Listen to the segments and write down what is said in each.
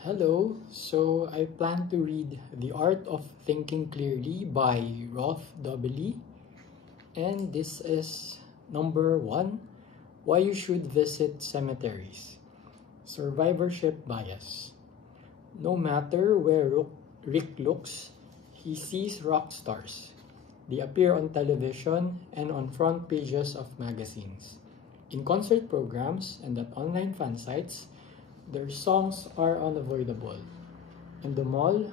Hello, so I plan to read The Art of Thinking Clearly by Rolf W. And this is number 1, Why You Should Visit Cemeteries. Survivorship Bias. No matter where Rick looks, he sees rock stars. They appear on television and on front pages of magazines, in concert programs and at online fan sites. Their songs are unavoidable. In the mall,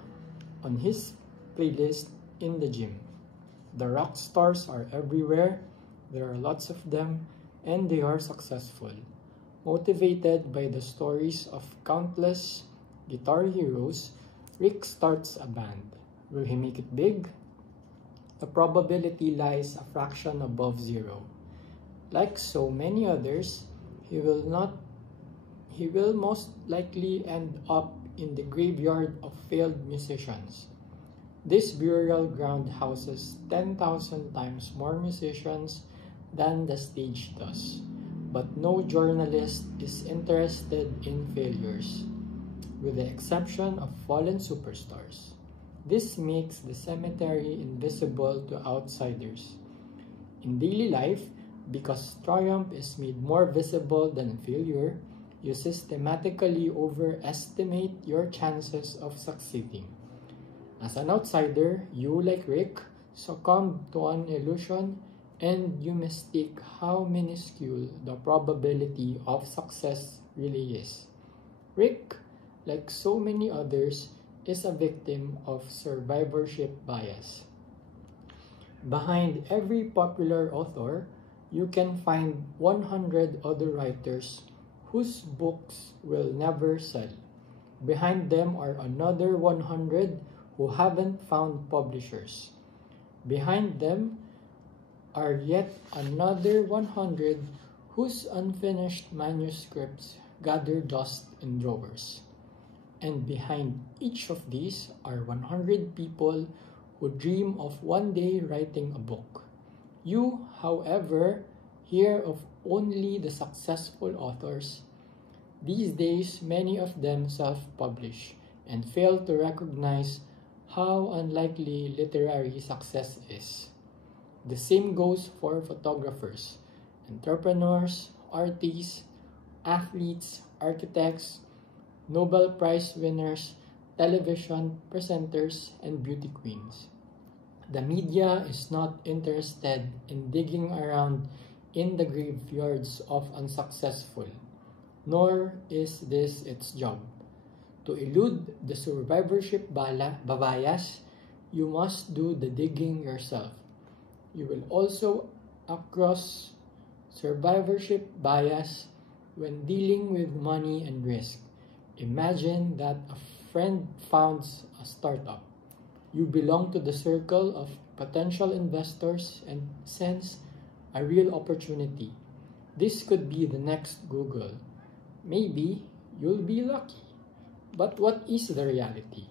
on his playlist, in the gym. The rock stars are everywhere, there are lots of them, and they are successful. Motivated by the stories of countless guitar heroes, Rick starts a band. Will he make it big? The probability lies a fraction above zero. Like so many others, he will most likely end up in the graveyard of failed musicians. This burial ground houses 10,000 times more musicians than the stage does. But no journalist is interested in failures, with the exception of fallen superstars. This makes the cemetery invisible to outsiders. In daily life, because triumph is made more visible than failure, you systematically overestimate your chances of succeeding. As an outsider, you, like Rick, succumb to an illusion and you mistake how minuscule the probability of success really is. Rick, like so many others, is a victim of survivorship bias. Behind every popular author, you can find 100 other writers whose books will never sell. Behind them are another 100 who haven't found publishers. Behind them are yet another 100 whose unfinished manuscripts gather dust in drawers. And behind each of these are 100 people who dream of one day writing a book. You, however, hear of only the successful authors. These days, many of them self-publish and fail to recognize how unlikely literary success is. The same goes for photographers, entrepreneurs, artists, athletes, architects, Nobel Prize winners, television presenters, and beauty queens. The media is not interested in digging around in the graveyards of unsuccessful, nor is this its job. To elude the survivorship bias, you must do the digging yourself. You will also across survivorship bias when dealing with money and risk. Imagine that a friend founds a startup. You belong to the circle of potential investors and sense a real opportunity. This could be the next Google. Maybe you'll be lucky. But what is the reality?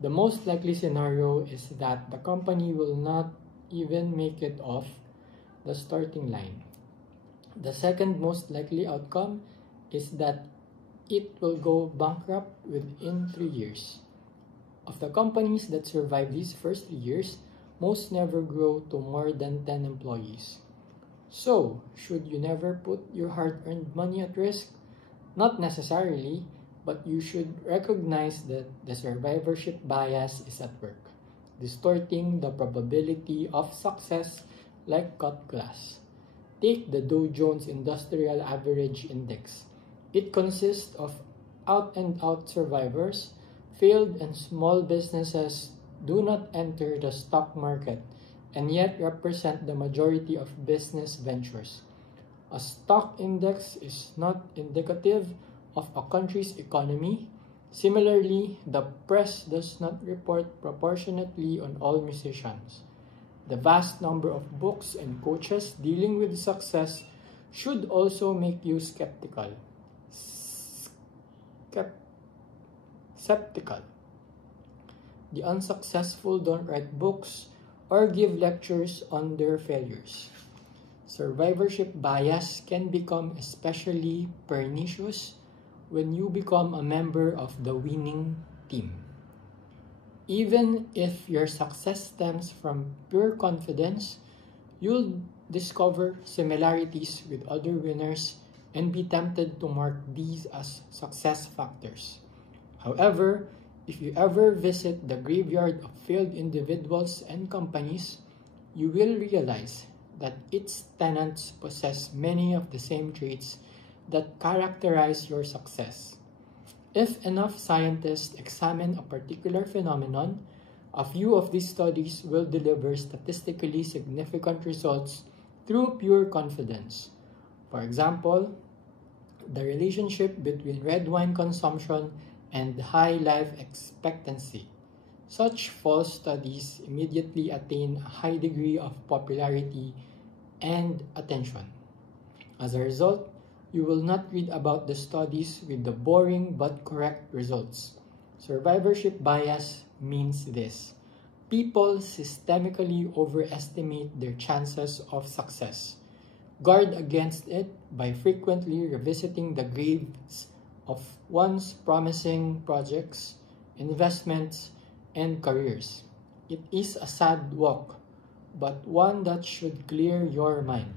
The most likely scenario is that the company will not even make it off the starting line. The second most likely outcome is that it will go bankrupt within 3 years. Of the companies that survive these first 3 years, most never grow to more than 10 employees. So, should you never put your hard-earned money at risk? Not necessarily, but you should recognize that the survivorship bias is at work, distorting the probability of success like cut glass. Take the Dow Jones Industrial Average Index. It consists of out-and-out survivors. Failed and small businesses do not enter the stock market and yet represent the majority of business ventures. A stock index is not indicative of a country's economy. Similarly, the press does not report proportionately on all musicians. The vast number of books and coaches dealing with success should also make you skeptical. The unsuccessful don't write books or give lectures on their failures. Survivorship bias can become especially pernicious when you become a member of the winning team. Even if your success stems from pure confidence, you'll discover similarities with other winners and be tempted to mark these as success factors. However, if you ever visit the graveyard of failed individuals and companies, you will realize that its tenants possess many of the same traits that characterize your success. If enough scientists examine a particular phenomenon, a few of these studies will deliver statistically significant results through pure confidence. For example, the relationship between red wine consumption and high life expectancy. Such false studies immediately attain a high degree of popularity and attention. As a result, you will not read about the studies with the boring but correct results. Survivorship bias means this: people systemically overestimate their chances of success. Guard against it by frequently revisiting the graves of one's promising projects, investments, and careers. It is a sad walk, but one that should clear your mind.